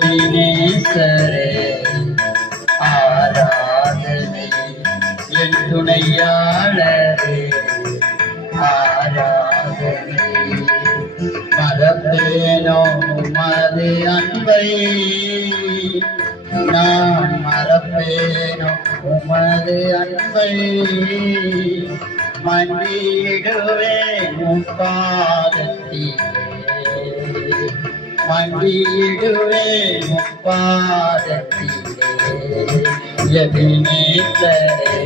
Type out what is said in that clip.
எதினேசரே ஆராதனை என் துணையாளரே ஆராதனை மறப்பேனோ உமது அன்பை நான் மறப்பேனோ உமது அன்பை மண்டியிடுவேன் உம் பாதத்திலே மண்டியிடுவேன் உம் பாதத்திலே எதினேசரே